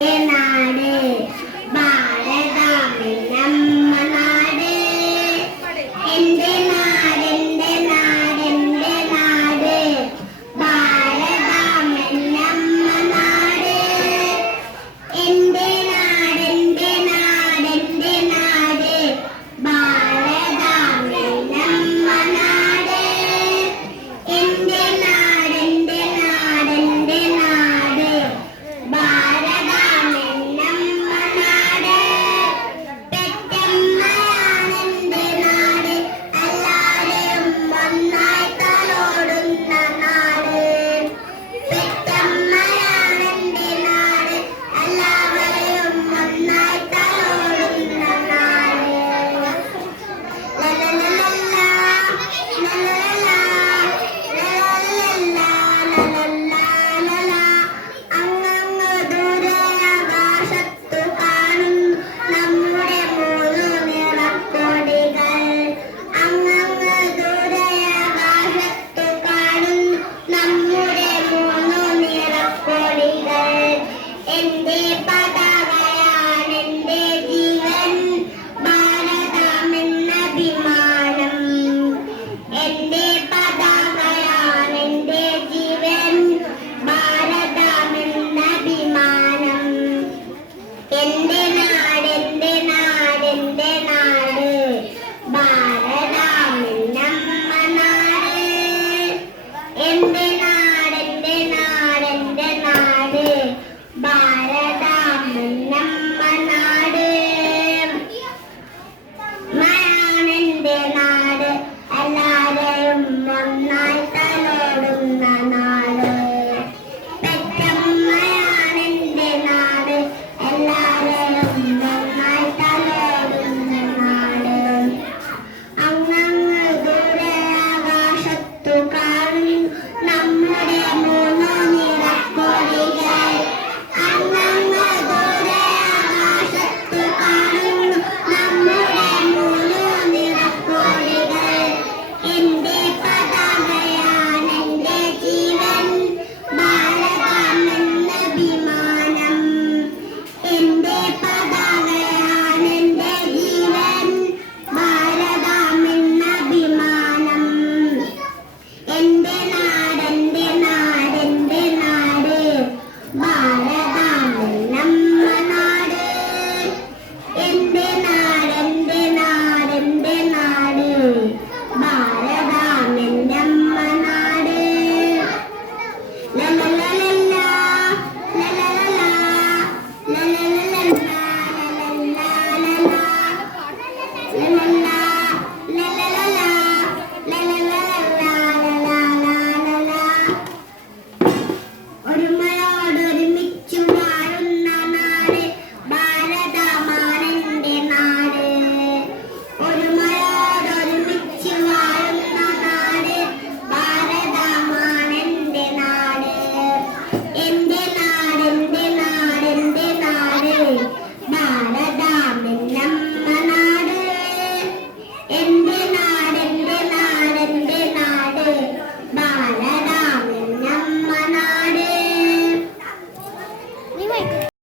Nà đề bà lê bà mình năm. Now.